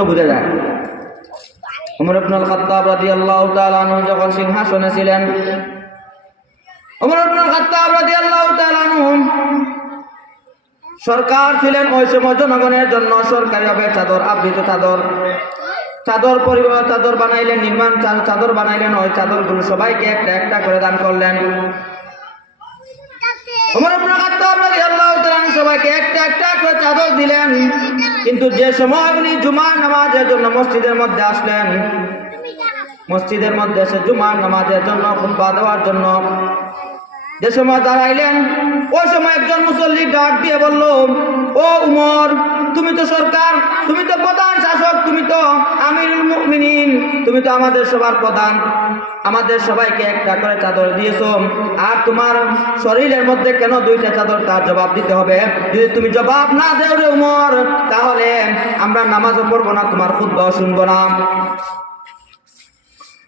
পরিপূর্ণ বোঝা যায়। উমর ইবনুল খাত্তাব রাদিয়াল্লাহু তাআলা আনহু যখন সিংহাসনে ছিলেন, উমর ইবনুল খাত্তাব রাদিয়াল্লাহু তাআলা আনহু সরকার ছিলেন ওই সময় জনগণের জন্য সরকারিভাবে চাদর আবৃত চাদর। চাদর পরিবার, চাদর বানাইলেন, নির্মাণ চাদর বানাইলেন, ওই চাদরগুলো সবাইকে একটা একটা করে দান করলেন। সবাইকে একটা একটা করে চাদর দিলেন। কিন্তু যে সময় উনি জুমা নামাজের জন্য মসজিদের মধ্যে আসলেন, মসজিদের মধ্যে এসে জুমার নামাজের জন্য, খুতবা দেওয়ার জন্য, যে সময় দাঁড়াইলেন, ওই সময় একজন মুসল্লি ডাক দিয়ে বলল, ও উমর, তুমি তো সরকার, তুমি তো প্রধান তো আমিরুল মুমিনিন, তুমি তো আমাদের সবার প্রধান। আমাদের সবাইকে একটা করে চাদর দিয়েছ। আর তোমার শরীরের মধ্যে কেন দুইটা চাদর তার জবাব দিতে হবে? যদি তুমি জবাব না দেও রে উমর, তাহলে আমরা নামাজও পড়ব না, তোমার খুদ্াও শুনব না।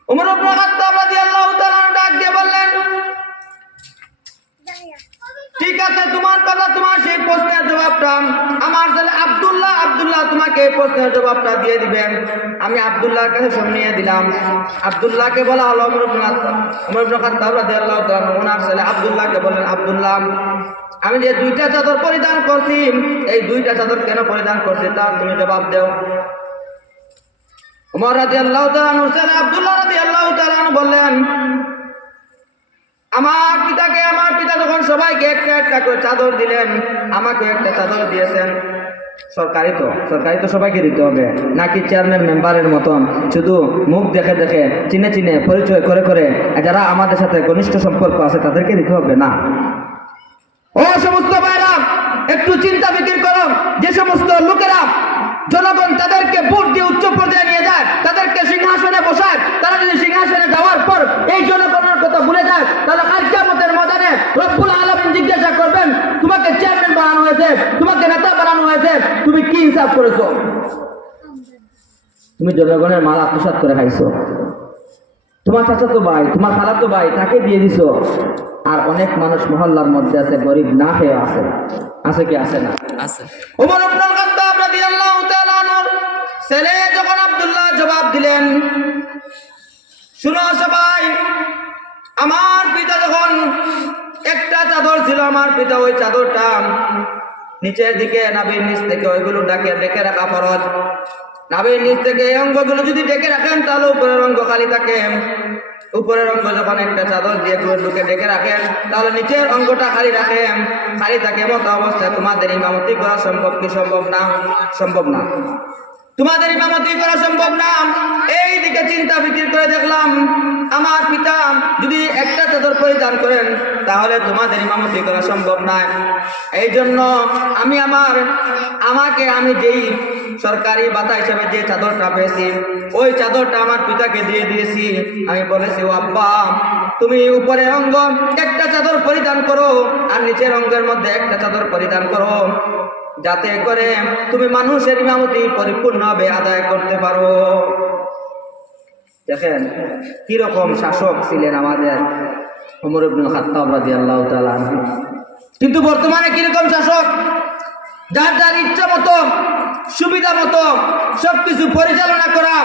উমর ডাক দিয়ে বললেন, ঠিক আছে, তোমার কথা, তোমার সেই প্রশ্নের জবাবটা আমার ছেলে আব্দুল্লাহ এই প্রশ্নের জবাবটা দিয়ে দিবেন। আমি আব্দুল্লাহর কাছে শুনিয়ে দিলাম। আব্দুল্লাহকে বলা হলো ছেলে আব্দুল্লাহকে বললেন, আব্দুল্লাহ, আমি যে দুইটা চাদর পরিধান করছি, এই দুইটা চাদর কেন পরিধান করছি তার তুমি জবাব দেও। উমর তাআলা ছেলে আব্দুল্লাহ রাদিয়াল্লাহু তাআলা বললেন, আমার পিতাকে, আমার পিতা যখন সবাইকে একটা একটা করে চাদর দিলেন আমাকে একটা চাদর দিয়েছেন। সরকারি তো সরকারি তো সবাইকে দিতে হবে। নাকি চেয়ারম্যান মেম্বারের মতন। শুধু মুখ দেখে দেখে, চিনে চিনে পরিচয় করে করে যারা আমাদের সাথে ঘনিষ্ঠ সম্পর্ক আছে তাদেরকে দিতে হবে না। ও সমস্ত ভাইরা, একটু চিন্তা ফিকির করো। যে সমস্ত লোকেরা জনগণ তাদেরকে ভোট দিয়ে উচ্চ পর্যায়ে নিয়ে যায়, তাদেরকে সিংহাসনে বসায়, তারা যদি সিংহাসনে যাওয়ার পর এই জনগণের কথা ভুলে যায়, তাহলে কাল কিয়ামতের ময়দানে রব্বুল তুমি কি হিসাব করেছ? তুমি জনগণের মাল আত্মসাৎ করে খাইছো। তোমার চাচা তো ভাই তোমার খালা তো ভাই তাকে দিয়ে দিছো। আর অনেক মানুষ মহল্লার মধ্যে আছে গরিব না খেয়ে আছে। আছে কি আছে না? আছে। ওমর ইবনুল খাত্তাব রাদিয়াল্লাহু তাআলা ছেলে যখন আব্দুল্লাহ জবাব দিলেন শুনো সবাই আমার পিতা যখন একটা চাদর ছিল আমার পিতা ওই চাদরটা নিচের দিকে নাভির নিচ থেকে ওইগুলো ডাকে, ডেকে রাখা ফরজ। নাভির নিচ থেকে এই অঙ্গগুলো যদি ডেকে রাখেন, তাহলে উপরের অঙ্গ খালি থাকে। উপরের অঙ্গ যখন একটা চাদর দিয়ে ঢুকে ডেকে রাখেন, তাহলে নিচের অঙ্গটা খালি রাখেন খালি থাকে মতো অবস্থায় তোমাদের ইমামতি করা সম্ভব কি সম্ভব না? সম্ভব না। তোমাদের ইমামতি করা সম্ভব না। এই দিকে চিন্তা ফিকির করে দেখলাম আমার পিতা যদি একটা চাদর পরিধান করেন, তাহলে তোমাদের ইমামতি করা সম্ভব না এই জন্য আমি আমার, আমাকে আমি যেই সরকারি বাতা হিসাবে যে চাদরটা পেয়েছি, ওই চাদরটা আমার পিতাকে দিয়ে দিয়েছি। আমি বলেছি, ও আব্বা, তুমি উপরের অঙ্গ একটা চাদর পরিধান করো আর নিচের অঙ্গের মধ্যে একটা চাদর পরিধান করো। যাতে করে তুমি মানুষের ইমামতি পরিপূর্ণভাবে আদায় করতে পারো। দেখেন, কীরকম শাসক ছিলেন আমাদের উমর ইবনুল খাত্তাব কিন্তু বর্তমানে কীরকম শাসক? যার যার ইচ্ছা মতো, সুবিধা মতো সবকিছু পরিচালনা করা